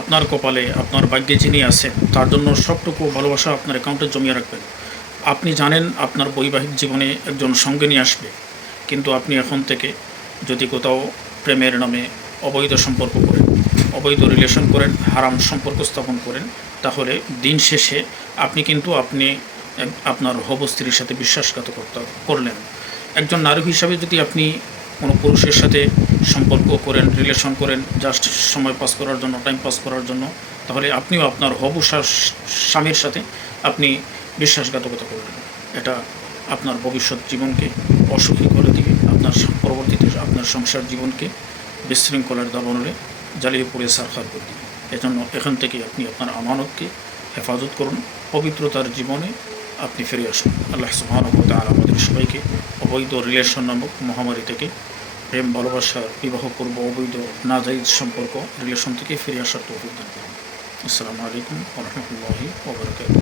আপনার কপালে আপনার ভাগ্যে যিনি আছেন তার জন্য সবটুকু ভালোবাসা আপনার অ্যাকাউন্টে জমিয়ে রাখবেন। আপনি জানেন আপনার বৈবাহিক জীবনে একজন সঙ্গিনী আসবে, কিন্তু আপনি এখন থেকে যদি কোথাও প্রেমের নামে অবৈধ সম্পর্ক করেন, অবৈধ রিলেশন করেন, হারাম সম্পর্ক স্থাপন করেন, তাহলে দিন শেষে আপনি আপনার হবু স্ত্রীর সাথে বিশ্বাসঘাতকতা করলেন। একজন নারী হিসাবে যদি আপনি কোনো পুরুষের সাথে সম্পর্ক করেন, রিলেশন করেন জাস্ট সময় পাস করার জন্য, টাইম পাস করার জন্য, তাহলে আপনিও আপনার হবু স্বামীর সাথে আপনি বিশ্বাসঘাতকতা করলেন। এটা আপনার ভবিষ্যৎ জীবনকে অসুখী করে দিবে, আপনার পরবর্তীতে আপনার সংসার জীবনকে বিশৃঙ্খলার দাবানলে জ্বালিয়ে পুড়ে সারখার করে দিবে। এজন্য এখান থেকে আপনি আপনার আমানতকে হেফাজত করুন, পবিত্রতার জীবনে আপনি ফিরে আসুন। আল্লাহ সুবহানাহু ওয়া তাআলা আমাদের সবাইকে অবৈধ রিলেশন নামক মহামারী থেকে, প্রেম ভালোবাসার বিবাহপূর্ব অবৈধ নাজায়েজ সম্পর্ক রিলেশন থেকে ফিরে আসার তৌফিক দান করুন। আসসালামু আলাইকুম ওয়া রাহমাতুল্লাহি ওয়া বারাকাতুহু।